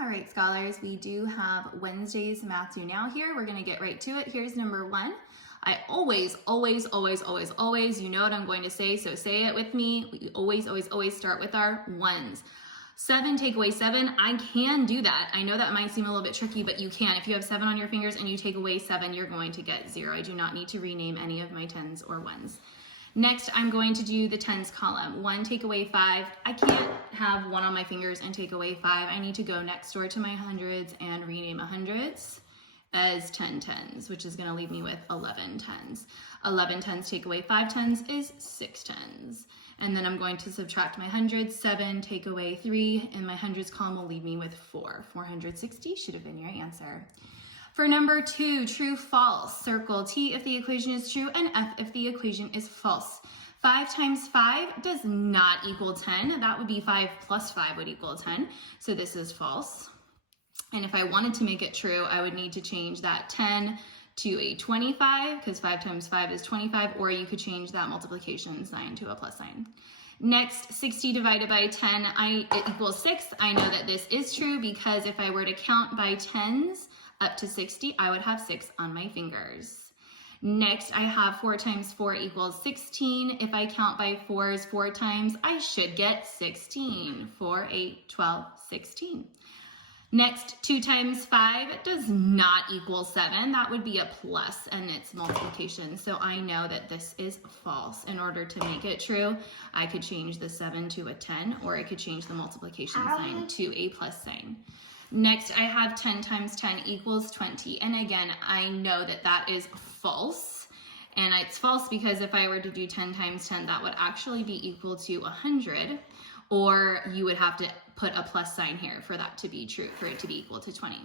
All right, scholars, we do have Wednesday's Math Do Now here. We're gonna get right to it. Here's number 1. I always, you know what I'm going to say, so say it with me. We always start with our ones. 7, take away 7, I can do that. I know that might seem a little bit tricky, but you can. If you have 7 on your fingers and you take away 7, you're going to get 0. I do not need to rename any of my 10s or 1s. Next, I'm going to do the 10s column. 1, take away 5. I can't have 1 on my fingers and take away 5. I need to go next door to my hundreds and rename hundreds as 10 tens, which is going to leave me with 11 tens. 11 tens take away 5 tens is 6 tens. And then I'm going to subtract my hundreds. 7, take away 3, and my hundreds column will leave me with 4. 460 should have been your answer. For number 2, true, false, circle T if the equation is true and F if the equation is false. 5 times 5 does not equal 10. That would be 5 plus 5 would equal 10. So this is false. And if I wanted to make it true, I would need to change that 10 to a 25 because 5 times 5 is 25, or you could change that multiplication sign to a plus sign. Next, 60 divided by 10, it equals 6. I know that this is true because if I were to count by tens up to 60, I would have 6 on my fingers. Next, I have 4 times 4 equals 16. If I count by 4s 4 times, I should get 16. 4, 8, 12, 16. Next, 2 times 5 does not equal 7. That would be a plus and it's multiplication. So I know that this is false. In order to make it true, I could change the 7 to a 10, or I could change the multiplication sign to a plus sign. Next, I have 10 times 10 equals 20. And again, I know that that is false. And it's false because if I were to do 10 times 10, that would actually be equal to 100. Or you would have to put a plus sign here for that to be true, for it to be equal to 20.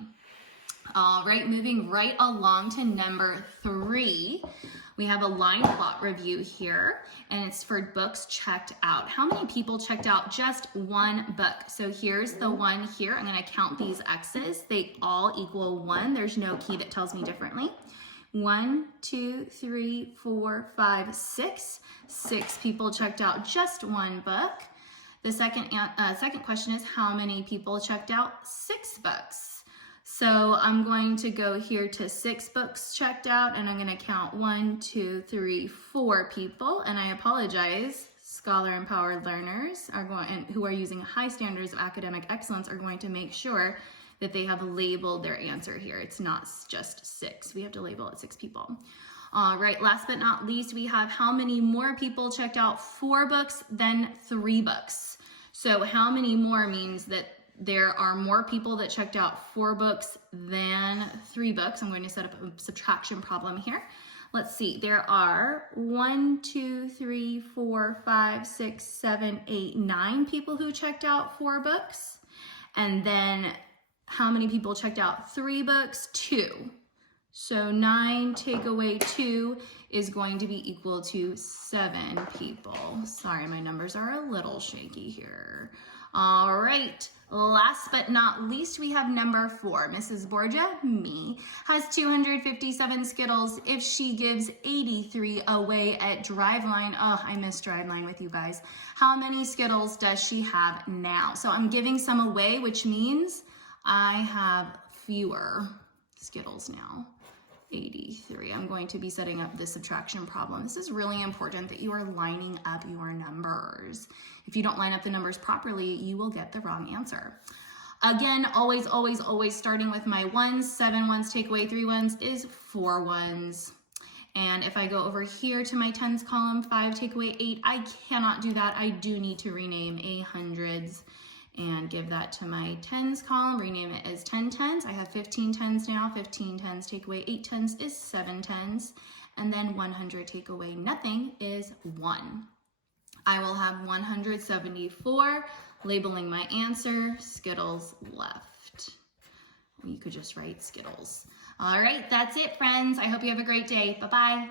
All right, moving right along to number 3. We have a line plot review here, and it's for books checked out. How many people checked out just one book? So here's the one here. I'm going to count these X's. They all equal 1. There's no key that tells me differently. 1, 2, 3, 4, 5, 6. 6 people checked out just one book. The second question is how many people checked out 6 books? So I'm going to go here to 6 books checked out, and I'm going to count 1, 2, 3, 4 people. And I apologize, Scholar Empowered learners who are using high standards of academic excellence are going to make sure that they have labeled their answer here. It's not just 6. We have to label it 6 people. All right, last but not least, we have how many more people checked out 4 books than 3 books. So how many more means that there are more people that checked out 4 books than 3 books. I'm going to set up a subtraction problem here. Let's see, there are 1, 2, 3, 4, 5, 6, 7, 8, 9 people who checked out 4 books. And then how many people checked out 3 books? 2. So 9 take away 2 is going to be equal to 7 people. Sorry, my numbers are a little shaky here. All right, last but not least, we have number 4. Mrs. Borgia, me, has 257 Skittles if she gives 83 away at Driveline. Oh, I miss Driveline with you guys. How many Skittles does she have now? So I'm giving some away, which means I have fewer Skittles now. 83. I'm going to be setting up the subtraction problem. This is really important that you are lining up your numbers. If you don't line up the numbers properly, you will get the wrong answer. Again, always starting with my 1s. 7 1s take away 3 1s is 4 1s. And if I go over here to my 10s column, 5 take away 8, I cannot do that. I do need to rename a hundreds and give that to my 10s column, rename it as 10 tens. I have 15 tens now. 15 tens take away 8 tens is 7 tens. And then 100 take away nothing is 1. I will have 174, labeling my answer, Skittles left. You could just write Skittles. All right, that's it, friends. I hope you have a great day. Bye-bye.